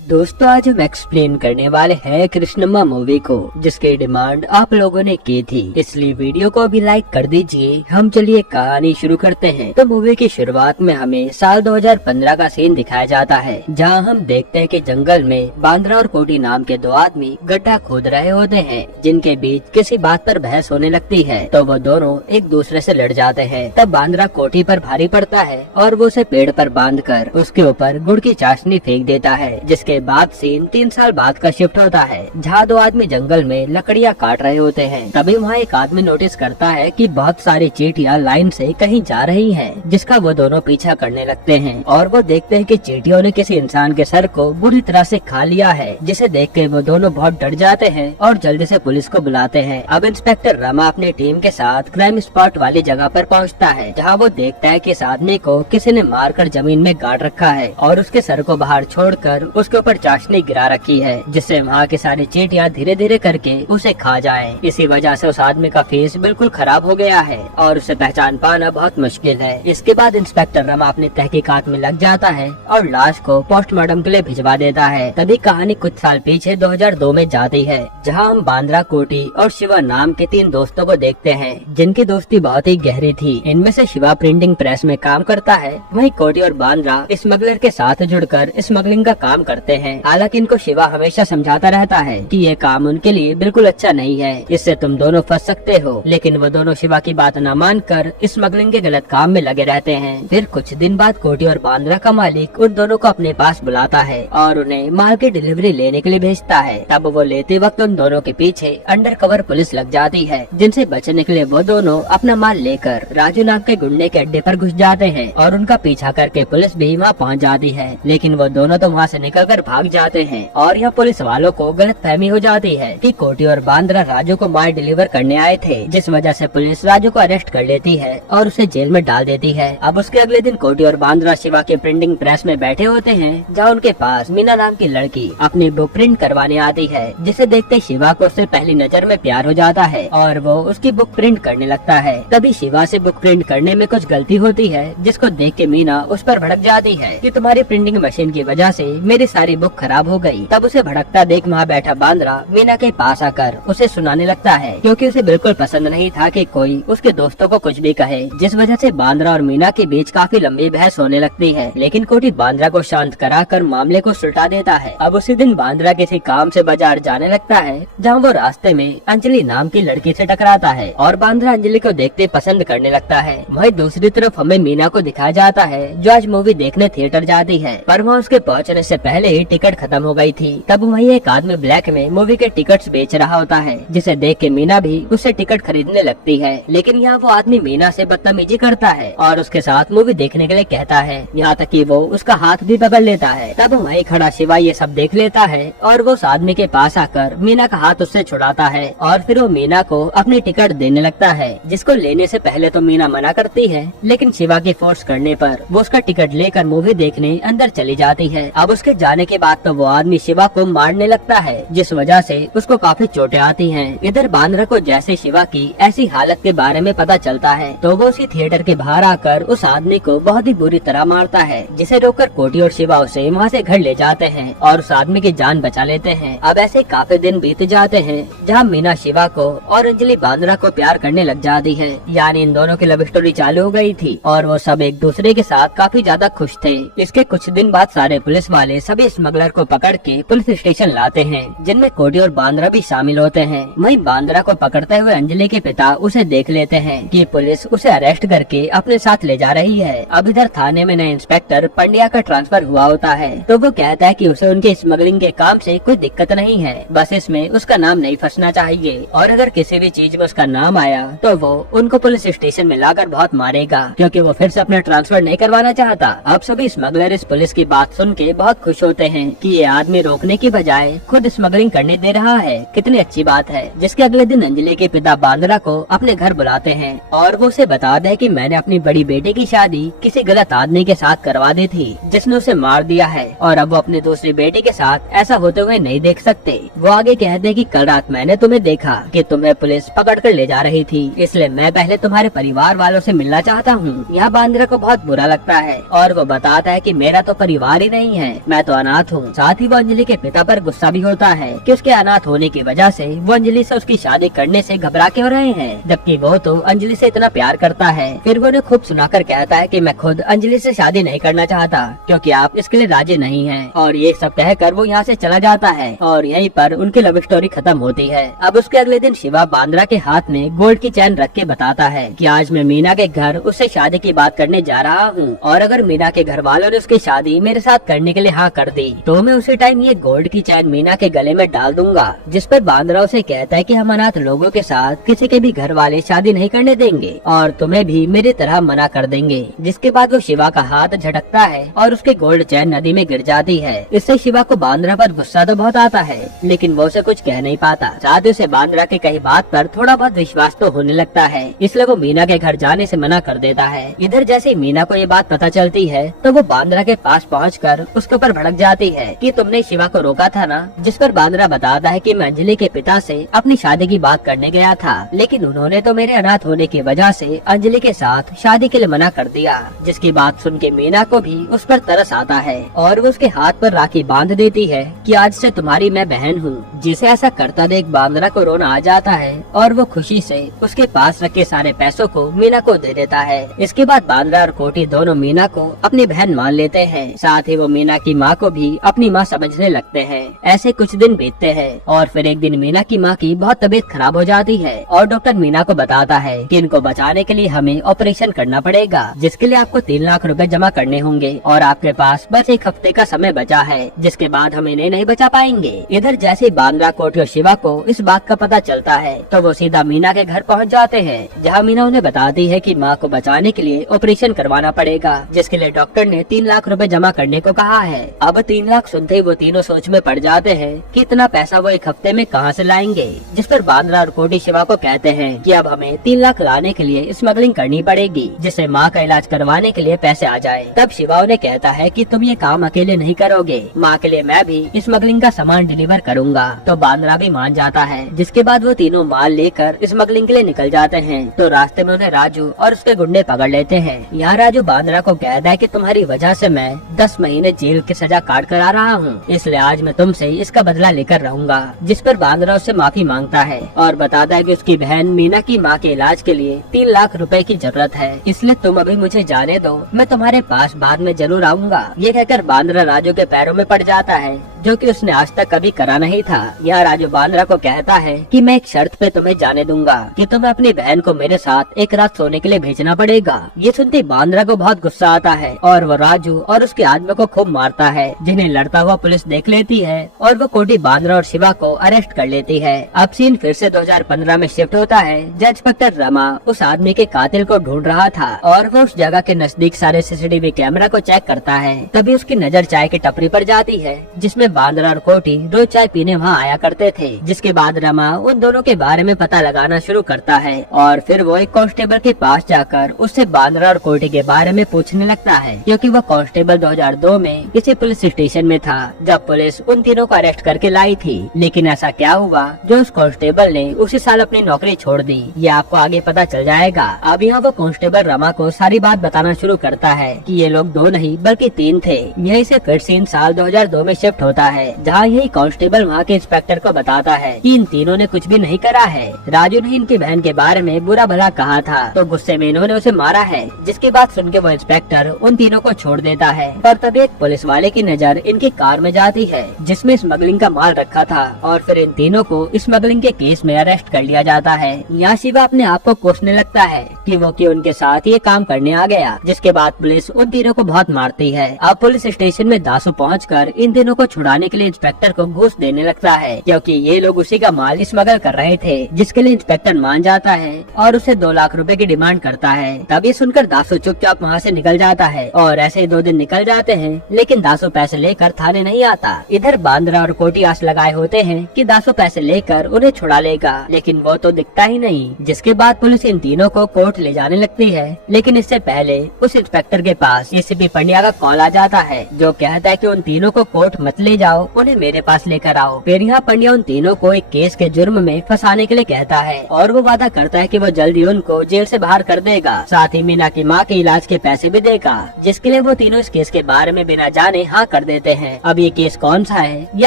दोस्तों आज हम एक्सप्लेन करने वाले हैं कृष्णम्मा मूवी को, जिसकी डिमांड आप लोगों ने की थी, इसलिए वीडियो को अभी लाइक कर दीजिए। हम चलिए कहानी शुरू करते हैं। तो मूवी की शुरुआत में हमें साल 2015 का सीन दिखाया जाता है, जहां हम देखते हैं कि जंगल में बांद्रा और कोटी नाम के दो आदमी गड्ढा खोद रहे होते हैं, जिनके बीच किसी बात पर बहस होने लगती है। तो वो दोनों एक दूसरे से लड़ जाते हैं। तब बांद्रा कोटी पर भारी पड़ता है और वो उसे पेड़ पर बांधकर उसके ऊपर गुड़ की चाशनी फेंक देता है। जिसके बाद सीन 3 साल बाद का शिफ्ट होता है, जहाँ दो आदमी जंगल में लकड़ियाँ काट रहे होते हैं। तभी वहाँ एक आदमी नोटिस करता है कि बहुत सारी चींटियाँ लाइन से कहीं जा रही हैं, जिसका वो दोनों पीछा करने लगते हैं। और वो देखते हैं कि चींटियों ने किसी इंसान के सर को बुरी तरह से खा लिया है, जिसे देख के वो दोनों बहुत डर जाते हैं और जल्दी से पुलिस को बुलाते हैं। अब इंस्पेक्टर रमा अपनी टीम के साथ क्राइम स्पॉट वाली जगह पर पहुँचता है, जहाँ वो देखता है कि इस आदमी को किसी ने मारकर जमीन में गाड़ रखा है और उसके सर को बाहर छोड़कर उसके ऊपर चाशनी गिरा रखी है, जिससे वहाँ की सारी चींटियाँ धीरे धीरे करके उसे खा जाएं। इसी वजह से उस आदमी का फेस बिल्कुल खराब हो गया है और उसे पहचान पाना बहुत मुश्किल है। इसके बाद इंस्पेक्टर रमा अपनी तहकीकात में लग जाता है और लाश को पोस्टमार्टम के लिए भिजवा देता है। तभी कहानी कुछ साल पीछे 2002 में जाती है, जहाँ हम बांद्रा, कोटी और शिवा नाम के 3 दोस्तों को देखते हैं, जिनकी दोस्ती बहुत ही गहरी थी। इनमें से शिवा प्रिंटिंग प्रेस में काम करता है, वहीं कोटी और बांद्रा स्मगलर के साथ जुड़कर स्मगलिंग का काम करते हैं। हालांकि इनको शिवा हमेशा समझाता रहता है कि ये काम उनके लिए बिल्कुल अच्छा नहीं है, इससे तुम दोनों फंस सकते हो। लेकिन वो दोनों शिवा की बात न मानकर स्मगलिंग के गलत काम में लगे रहते हैं। फिर कुछ दिन बाद कोटी और बांद्रा का मालिक उन दोनों को अपने पास बुलाता है और उन्हें माल की डिलीवरी लेने के लिए भेजता है। तब वो लेते वक्त उन दोनों के पीछे अंडर कवर पुलिस लग जाती है, जिनसे बचने के लिए वो दोनों अपना माल लेकर राजू नाम के गुंडे के अड्डे पर घुस जाते हैं और उनका पीछा करके पुलिस भी वहाँ पहुँच जाती है। लेकिन वो दोनों तो वहाँ से निकलकर भाग जाते हैं और यह पुलिस वालों को गलतफहमी हो जाती है कि कोटी और बांद्रा राजू को माल डिलीवर करने आए थे, जिस वजह से पुलिस राजू को अरेस्ट कर लेती है और उसे जेल में डाल देती है। अब उसके अगले दिन कोटी और बांद्रा शिवा के प्रिंटिंग प्रेस में बैठे होते हैं, जहाँ उनके पास मीना नाम की लड़की अपनी बुक प्रिंट करवाने आती है, जिसे देखते शिवा को उससे पहली नजर में प्यार हो जाता है और वो उसकी बुक प्रिंट करने लगता है। तभी शिवा से बुक प्रिंट करने में कुछ गलती होती है, जिसको देख के मीना उस पर भड़क जाती है कि तुम्हारी प्रिंटिंग मशीन की वजह से मेरी सारी बुक खराब हो गई। तब उसे भड़कता देख वहाँ बैठा बांद्रा मीना के पास आकर उसे सुनाने लगता है, क्योंकि उसे बिल्कुल पसंद नहीं था कि कोई उसके दोस्तों को कुछ भी कहे, जिस वजह से बांद्रा और मीना के बीच काफी लंबी बहस होने लगती है। लेकिन कोटी बांद्रा को शांत कराकर मामले को सुलटा देता है। अब उसी दिन बांद्रा किसी काम से बाजार जाने लगता है, जहाँ वो रास्ते में अंजलि नाम की लड़की से टकराता है और बांद्रा अंजलि को देखते पसंद करने लगता है। वहीं दूसरी तरफ हमें मीना को दिखाया जाता है, जो आज मूवी देखने थिएटर जाती है, पर वहाँ उसके पहुँचने से पहले ही टिकट खत्म हो गई थी। तब वहीं एक आदमी ब्लैक में मूवी के टिकट्स बेच रहा होता है, जिसे देख के मीना भी उससे टिकट खरीदने लगती है। लेकिन यहाँ वो आदमी मीना से बदतमीजी करता है और उसके साथ मूवी देखने के लिए कहता है, यहाँ तक कि वो उसका हाथ भी पकड़ लेता है। तब वहीं खड़ा शिवा ये सब देख लेता है और वो उस आदमी के पास आकर मीना का हाथ उससे छुड़ाता है और फिर वो मीना को अपनी टिकट देने लगता है, जिसको लेने से पहले तो मीना मना करती है, लेकिन शिवा की फोर्स करने पर वो उसका टिकट लेकर मूवी देखने अंदर चली जाती है। अब उसके जाने के बाद तो वो आदमी शिवा को मारने लगता है, जिस वजह से उसको काफी चोटें आती हैं। इधर बांद्रा को जैसे शिवा की ऐसी हालत के बारे में पता चलता है, तो वो उसी थिएटर के बाहर आकर उस आदमी को बहुत ही बुरी तरह मारता है, जिसे रोककर कोटी और शिवा उसे वहाँ से घर ले जाते हैं और उस आदमी की जान बचा लेते हैं। अब ऐसे काफी दिन बीत जाते हैं, जहाँ मीना शिवा को और अंजलि बांद्रा को प्यार करने लग जाती है, यानी इन दोनों की लव स्टोरी चालू हो गई थी और वो सब एक दूसरे के साथ काफी ज्यादा खुश थे। इसके कुछ दिन बाद सारे पुलिस वाले सभी स्मगलर को पकड़ के पुलिस स्टेशन लाते हैं, जिनमें कोटी और बांद्रा भी शामिल होते हैं। वहीं बांद्रा को पकड़ते हुए अंजलि के पिता उसे देख लेते हैं कि पुलिस उसे अरेस्ट करके अपने साथ ले जा रही है। अब इधर थाने में नए इंस्पेक्टर पंड्या का ट्रांसफर हुआ होता है, तो वो कहता है कि उसे उनके स्मगलिंग के काम से कोई दिक्कत नहीं है, बस इसमें उसका नाम नहीं फंसना चाहिए और अगर किसी भी चीज में उसका नाम आया तो वो उनको पुलिस स्टेशन में लाकर बहुत मारेगा, क्योंकि वो फिर से अपना ट्रांसफर नहीं करवाना चाहता। अब सभी स्मगलर इस पुलिस की बात सुन के बहुत खुश होते हैं कि ये आदमी रोकने की बजाय खुद स्मगलिंग करने दे रहा है, कितनी अच्छी बात है। जिसके अगले दिन अंजलि के पिता बांद्रा को अपने घर बुलाते हैं और वो उसे बता दे कि मैंने अपनी बड़ी बेटे की शादी किसी गलत आदमी के साथ करवा दी थी, जिसने उसे मार दिया है और अब वो अपने दूसरी बेटे के साथ ऐसा होते हुए नहीं देख सकते। वो आगे कहते हैं कि कल रात मैंने तुम्हें देखा कि तुम्हें पुलिस पकड़ कर ले जा रही थी, इसलिए मैं पहले तुम्हारे परिवार वालों से मिलना चाहता हूँ। यहाँ बांद्रा को बहुत बुरा लगता है और वो बताता है कि मेरा तो परिवार ही नहीं है, मैं तो अनाथ हूँ। साथ ही वो अंजलि के पिता पर गुस्सा भी होता है कि उसके अनाथ होने की वजह से वो अंजलि से उसकी शादी करने से घबरा के हो रहे हैं, जबकि वो तो अंजलि से इतना प्यार करता है। फिर वो उन्हें खूब सुनाकर कहता है कि मैं खुद अंजलि से शादी नहीं करना चाहता क्योंकि आप इसके लिए राजी नहीं हैं। और ये सब कहकर वो यहाँ से चला जाता है और यहीं पर उनकी लव स्टोरी खत्म होती है। अब उसके अगले दिन शिवा बांद्रा के हाथ में गोल्ड की चैन रख के बताता है कि आज मैं मीना के घर उससे शादी की बात करने जा रहा हूँ और अगर मीना के घर वालों ने उसकी शादी मेरे साथ करने के लिए हाँ कर दी तो मैं उसी टाइम ये गोल्ड की चैन मीना के गले में डाल दूंगा। जिस पर बांद्रा उसे कहता है कि हम अनाथ लोगों के साथ किसी के भी घर वाले शादी नहीं करने देंगे और तुम्हें भी मेरी तरह मना कर देंगे। जिसके बाद वो शिवा का हाथ झटकता है और उसकी गोल्ड चैन नदी में गिर जाती है। इससे शिवा को बांद्रा पर गुस्सा तो बहुत आता है लेकिन वो उसे कुछ कह नहीं पाता। साथ ही उसे बांद्रा के कही बात पर थोड़ा बहुत विश्वास तो होने लगता है, इसलिए वो मीना के घर जाने से मना कर देता है। इधर जैसे मीना को ये बात पता चलती है तो वो बांद्रा के पास पहुंचकर उसके ऊपर भड़क जाती है कि तुमने शिवा को रोका था ना। जिस पर बांद्रा बताता है कि मैं अंजलि के पिता से अपनी शादी की बात करने गया था लेकिन उन्होंने तो मेरे अनाथ होने की वजह से अंजलि के साथ शादी के लिए मना कर दिया। जिसकी बात सुन के मीना को भी उस पर तरस आता है और वो उसके हाथ पर राखी बांध देती है कि आज से तुम्हारी मैं बहन हूँ। जिसे ऐसा करता देख बांद्रा को रोना आ जाता है और वो खुशी से उसके पास रखे सारे पैसों को मीना को दे देता है। इसके बाद बांद्रा और कोटी दोनों मीना को अपनी बहन मान लेते हैं। साथ ही वो मीना की माँ को भी अपनी माँ समझने लगते हैं। ऐसे कुछ दिन बीतते हैं और फिर एक दिन मीना की माँ की बहुत तबीयत खराब हो जाती है और डॉक्टर मीना को बताता है कि इनको बचाने के लिए हमें ऑपरेशन करना पड़ेगा, जिसके लिए आपको 3 लाख रुपए जमा करने होंगे और आपके पास बस 1 हफ्ते का समय बचा है, जिसके बाद हम इन्हें नहीं बचा पाएंगे। इधर जैसे ही बांद्रा, कोटी और शिवा को इस बात का पता चलता है तो वो सीधा मीना के घर पहुंच जाते हैं, जहां मीना उन्हें बताती है कि मां को बचाने के लिए ऑपरेशन करवाना पड़ेगा, जिसके लिए डॉक्टर ने 3 लाख रुपए जमा करने को कहा है। अब 3 लाख सुनते ही वो तीनों सोच में पड़ जाते हैं कि इतना पैसा वो 1 हफ्ते में कहां से लाएंगे। जिस पर बांद्रा और कोटी शिवा को कहते हैं कि अब हमें 3 लाख लाने के लिए स्मगलिंग करनी पड़ेगी, जिससे माँ का इलाज करवाने के लिए पैसे आ जाए। तब शिवा उन्हें कहता है कि तुम ये काम अकेले नहीं करोगे, माँ के लिए मैं भी स्मगलिंग का सामान डिलीवर करूंगा। तो बांद्रा भी मान जाता है। जिसके बाद वो तीनों माल लेकर स्मगलिंग के लिए निकल जाते हैं। तो रास्ते में उन्हें राजू और उसके गुंडे पकड़ लेते हैं। यहाँ राजू बांद्रा को कहता है कि तुम्हारी वजह से मैं 10 महीने जेल की सजा काट कर आ रहा हूँ, इसलिए आज मैं तुमसे इसका बदला लेकर रहूंगा। जिस पर बांद्रा उससे माफी मांगता है और बताता है कि उसकी बहन मीना की माँ के इलाज के लिए 3 लाख रुपए की जरूरत है, इसलिए तुम अभी मुझे जाने दो, मैं तुम्हारे पास बाद में जरूर आऊंगा। ये कहकर बांद्रा राजू के पैरों में पड़ जाता है, जो कि उसने आज तक कभी करा नहीं था। यह राजू बांद्रा को कहता है कि मैं एक शर्त पे तुम्हें जाने दूंगा कि तुम्हें अपनी बहन को मेरे साथ एक रात सोने के लिए भेजना पड़ेगा। ये सुनते बांद्रा को बहुत गुस्सा आता है और वो राजू और उसके आदमी को खूब मारता है, जिन्हें लड़ता हुआ पुलिस देख लेती है और वो कोटी बांद्रा और शिवा को अरेस्ट कर लेती है। अब सीन फिर से 2015 में शिफ्ट होता है। जज इंस्पेक्टर रमा उस आदमी के कातिल को ढूंढ रहा था और वो उस जगह के नजदीक सारे सीसीटीवी कैमरा को चेक करता है। तभी उसकी नजर चाय की टपरी पर जाती है, जिसमें बांद्रा और कोटी रोज चाय पीने वहाँ आया करते थे। जिसके बाद रमा उन दोनों के बारे में पता लगाना शुरू करता है और फिर वो एक कांस्टेबल के पास जाकर उससे बांद्रा और कोटी के बारे में पूछने लगता है, क्योंकि वो कांस्टेबल 2002 में किसी पुलिस स्टेशन में था जब पुलिस उन तीनों को अरेस्ट करके लाई थी। लेकिन ऐसा क्या हुआ जो उस कांस्टेबल ने उसी साल अपनी नौकरी छोड़ दी, ये आपको आगे पता चल जाएगा। अब यहाँ वो कांस्टेबल रमा को सारी बात बताना शुरू करता है कि ये लोग 2 नहीं बल्कि 3 थे। यहीं से फिर सीन साल 2002 में शिफ्ट होता है, जहाँ यही कांस्टेबल वहाँ के इंस्पेक्टर को बताता है कि इन तीनों ने कुछ भी नहीं करा है। राजू ने इनकी बहन के बारे में बुरा भला कहा था तो गुस्से में इन्होंने उसे मारा है। जिसके बाद सुन के वो इंस्पेक्टर उन तीनों को छोड़ देता है। पर तभी एक पुलिस वाले की नजर इनकी कार में जाती है, जिसमें स्मगलिंग का माल रखा था और फिर इन तीनों को स्मगलिंग के केस में अरेस्ट कर लिया जाता है। यहाँ शिवा अपने आप को कोसने लगता है कि वो क्यों उनके साथ ये काम करने आ गया। जिसके बाद पुलिस उन तीनों को बहुत मारती है। अब पुलिस स्टेशन में दासू पहुंचकर इन तीनों को छुड़ाने के लिए इंस्पेक्टर को घूस देने लगता है, क्योंकि ये लोग उसी का माल स्मगल कर रहे थे। जिसके लिए इंस्पेक्टर मान जाता है और उसे 2 लाख रुपए की डिमांड करता है। तभी सुनकर दासू चुपचाप वहाँ से निकल जाता है और ऐसे 2 दिन निकल जाते हैं, लेकिन दासू पैसे लेकर थाने नहीं आता। इधर बांद्रा और कोटी आस लगाए होते हैं कि दासू पैसे लेकर उन्हें छुड़ा लेगा, लेकिन वो तो दिखता ही नहीं। जिसके बाद पुलिस इन तीनों को कोर्ट ले जाने लगती है, लेकिन इससे पहले उस इंस्पेक्टर के पास एसीपी पंड्या का कॉल आ जाता है, जो कहता है कि उन तीनों को कोर्ट मत ले जाओ, उन्हें मेरे पास लेकर आओ। फिर यहाँ पंड्या उन तीनों को एक केस के जुर्म में फंसाने के लिए कहता है और वो वादा करता है कि वो जल्दी उनको जेल से बाहर कर देगा, साथ ही मीना की माँ के इलाज के पैसे भी देगा, जिसके लिए वो तीनों इस केस के बारे में बिना जाने हाँ कर देते हैं। अब ये केस कौन सा है ये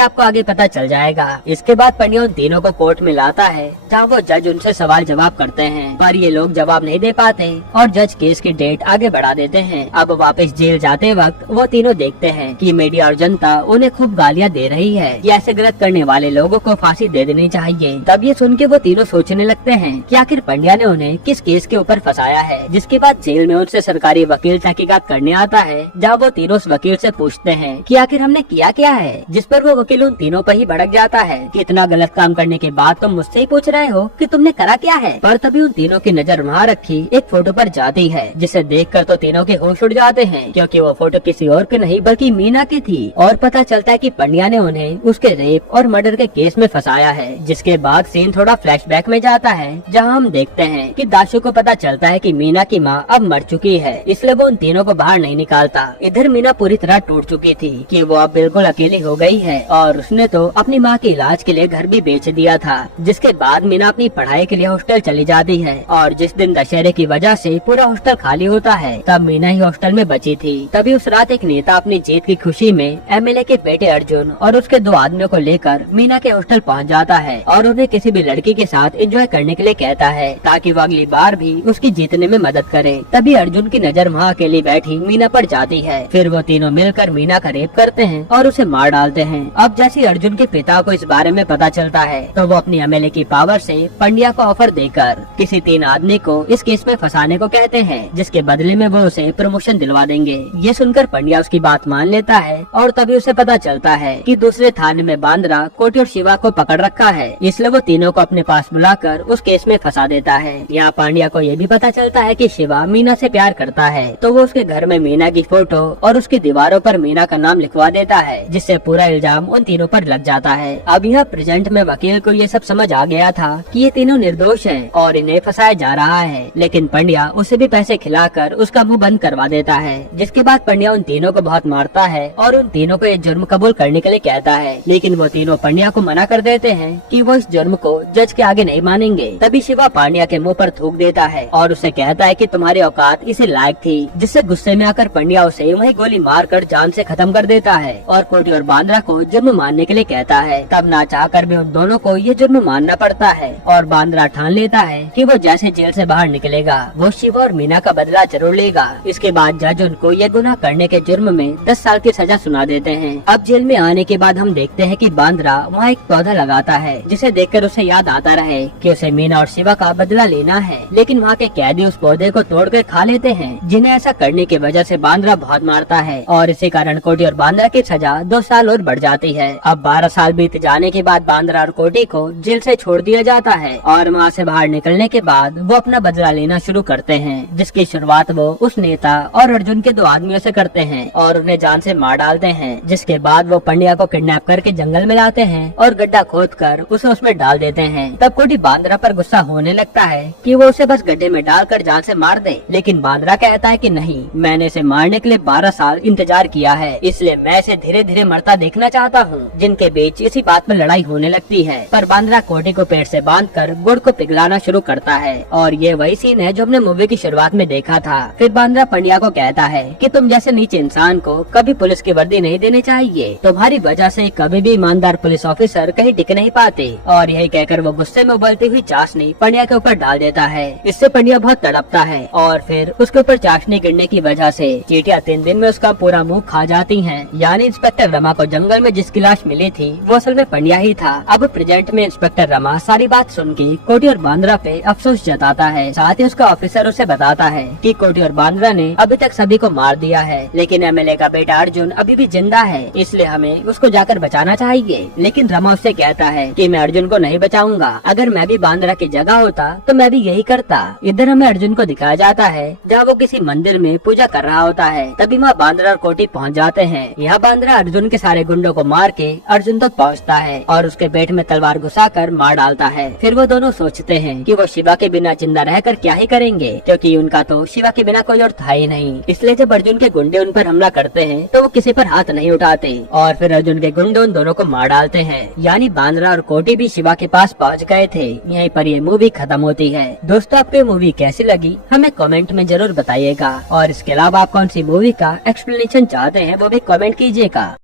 आपको आगे पता चल जाएगा। इसके बाद पंड्या उन तीनों को कोर्ट में लाता है जहाँ वो जज उनसे सवाल जवाब करते हैं, पर ये लोग जवाब नहीं दे पाते और जज केस की डेट आगे बढ़ा देते हैं। अब वापस जेल जाते वक्त वो तीनों देखते हैं कि मीडिया और जनता उन्हें खूब गालियाँ दे रही है कि ऐसे गलत करने वाले लोगों को फांसी दे देनी चाहिए। तब ये सुन के वो तीनों सोचने लगते हैं कि आखिर पंड्या ने उन्हें किस केस के ऊपर फंसाया है। जिसके बाद जेल में उनसे सरकारी वकील तहकीकात करने आता है, जहाँ वो तीनों उस वकील से पूछते हैं कि आखिर हमने किया क्या है, जिस पर वो वकील उन तीनों पर ही भड़क जाता है कि इतना गलत काम करने के बाद तुम मुझसे ही पूछ रहे हो कि तुमने करा क्या है। पर तभी उन तीनों की नजर वहाँ रखी एक फोटो पर जाती है, जिसे देखकर तो तीनों के होश उड़ जाते हैं, क्योंकि वो फोटो किसी और की नहीं बल्कि मीना की थी। और पता चलता है कि पंड्या ने उन्हें उसके रेप और मर्डर के केस में फंसाया है। जिसके बाद सीन थोड़ा फ्लैशबैक में जाता है, जहाँ हम देखते हैं कि दाशु को पता चलता है कि मीना की माँ अब मर चुकी है, इसलिए वो उन तीनों को बाहर नहीं निकालता। इधर मीना पूरी तरह टूट चुकी थी कि वो अब बिल्कुल अकेली हो गई है और उसने तो अपनी माँ के इलाज के लिए घर भी बेच दिया था। जिसके बाद मीना अपनी पढ़ाई के लिए हॉस्टल चली जाती है और जिस दिन दशहरे की वजह से पूरा हॉस्टल खाली होता है, तब मीना ही हॉस्टल में बची थी। तभी उस रात एक नेता अपनी जीत की खुशी में एमएलए के बेटे अर्जुन और उसके 2 आदमियों को लेकर मीना के हॉस्टल पहुंच जाता है और उन्हें किसी भी लड़की के साथ एंजॉय करने के लिए कहता है, ताकि वो अगली बार भी उसकी जीतने में मदद करे। तभी अर्जुन की नजर वहाँ अकेली बैठी मीना पर जाती है। फिर वो तीनों मिलकर मीना का रेप करते हैं और उसे मार डालते हैं। अब जैसे अर्जुन के पिता को इस बारे में पता चलता है, तो वो अपनी एमएलए की पावर से पंड्या को ऑफर देकर किसी 3 आदमी को इस केस में फंसाने को कहते हैं, जिसके बदले में वो उसे प्रमोशन दिलवा देंगे। ये सुनकर पंड्या उसकी बात मान लेता है और तभी उसे पता चलता है कि दूसरे थाने में बांद्रा, कोटी और शिवा को पकड़ रखा है, इसलिए वो तीनों को अपने पास बुलाकर उस केस में फंसा देता है। यहाँ पांड्या को ये भी पता चलता है कि शिवा मीना से प्यार करता है, तो वो उसके घर में मीना की फोटो और उसकी दीवारों पर मीना का नाम लिखवा देता है, जिससे पूरा इल्जाम उन तीनों पर लग जाता है। अब यहाँ प्रेजेंट में वकील को ये सब समझ आ गया था कि ये तीनों निर्दोष हैं और इन्हें फंसाया जा रहा है, लेकिन पंड्या उसे भी पैसे खिलाकर उसका मुंह बंद करवा देता है। जिसके बाद पंड्या उन तीनों को बहुत मारता है और उन तीनों को ये जुर्म कबूल करने के लिए कहता है, लेकिन वो तीनों पंड्या को मना कर देते हैं कि वो इस जुर्म को जज के आगे नहीं मानेंगे। तभी शिवा पांड्या के मुंह पर थूक देता है और उसे कहता है कि तुम्हारी औकात इसे लायक थी, जिससे गुस्से में आकर पंड्या उसे वही गोली मारकर जान से खत्म कर देता है और कोटी और बांद्रा को जुर्म मानने के लिए कहता है। तब ना चाहकर भी उन दोनों को ये जुर्म मानना पड़ता है और बांद्रा ठान लेता है कि वो जैसे जेल से बाहर निकलेगा वो शिवा और मीना का बदला जरूर लेगा। इसके बाद जज उनको ये गुनाह करने के जुर्म में 10 साल की सजा सुना देते हैं। अब जेल में आने के बाद हम देखते हैं कि बांद्रा वहाँ एक पौधा लगाता है, जिसे देखकर उसे याद आता रहे कि उसे मीना और शिवा का बदला लेना है, लेकिन वहाँ के कैदी उस पौधे को तोड़कर खा लेते हैं, जिन्हें ऐसा करने की वजह से बांद्रा बहुत मारता है और इसी कारण कोटी और बांद्रा की सजा 2 साल और बढ़ जाती है। अब 12 साल बीत जाने के बाद बांद्रा और कोटी को जेल से छोड़ दिया जाता है और वहाँ से बाहर निकलने के बाद वो अपना बदला लेना शुरू करते हैं, जिसकी शुरुआत वो उस नेता और अर्जुन के 2 आदमियों से करते हैं और उन्हें जान से मार डालते हैं। जिसके बाद वो पंड्या को किडनैप करके जंगल में लाते हैं और गड्ढा खोदकर उसे उसमें डाल देते हैं। तब कोटी बांद्रा पर गुस्सा होने लगता है कि वो उसे बस गड्ढे में डालकर जान से मार दे, लेकिन बांद्रा कहता है कि नहीं, मैंने इसे मारने के लिए 12 साल इंतजार किया है, इसलिए मैं इसे धीरे धीरे मरता देखना चाहता हूँ। जिनके बीच इसी बात पर लड़ाई होने लगती है, पर बांद्रा कोटी को पेड़ से बांधकर गुड़ को पिघलाना शुरू करता है और ये वही सीन है जो हमने मूवी की शुरुआत में देखा था। फिर बांद्रा पंड्या को कहता है कि तुम जैसे नीचे इंसान को कभी पुलिस की वर्दी नहीं देनी चाहिए, तुम्हारी वजह से कभी भी ईमानदार पुलिस ऑफिसर कहीं टिक नहीं पाते। और यही कहकर वो गुस्से में उबलती हुई चाशनी पंड्या के ऊपर डाल देता है। इससे पंड्या बहुत तड़पता है और फिर उसके ऊपर चाशनी गिरने की वजह से चींटियां 3 दिन में उसका पूरा मुंह खा जाती हैं। यानी इंस्पेक्टर रमा को जंगल में जिसकी लाश मिली थी वो असल में पंड्या ही था। अब प्रेजेंट में इंस्पेक्टर रमा सारी बात सुन के कोटी और बांद्रा पे अफसोस जताता है। साथ ही उसका ऑफिसर उसे बताता है कि कोटी और बांद्रा ने अभी तक सभी को मार दिया है, लेकिन एमएलए का बेटा अर्जुन अभी भी जिंदा है, इसलिए हमें उसको जाकर बचाना चाहिए। लेकिन रमा उससे कहता है कि मैं अर्जुन को नहीं बचाऊंगा, अगर मैं भी बांद्रा की जगह होता तो मैं भी यही करता। इधर हमें अर्जुन को दिखाया जाता है जहाँ वो किसी मंदिर में पूजा कर रहा होता है। तभी वहाँ बांद्रा और कोटी पहुँच जाते हैं। यहाँ बांद्रा अर्जुन के सारे गुंडों को मार के अर्जुन तक पहुँचता है और उसके पेट में तलवार घुसाकर मार डालता है। फिर वो दोनों सोचते हैं कि वो शिवा के बिना जिंदा रहकर क्या ही करेंगे, क्योंकि उनका तो शिवा के बिना कोई और था ही नहीं। इसलिए जब अर्जुन के गुंडे उन पर हमला करते हैं तो वो किसी पर हाथ नहीं उठाते और फिर अर्जुन के गुंडे उन दोनों को मार डालते हैं। यानी बांद्रा और कोटी भी शिवा के पास पहुंच गए थे। यहीं पर ये मूवी खत्म होती है। दोस्तों, आपको ये मूवी कैसी लगी हमें कमेंट में जरूर बताइएगा, और इसके अलावा आप कौन सी मूवी का एक्सप्लेनेशन चाहते हैं वो भी कमेंट कीजिएगा।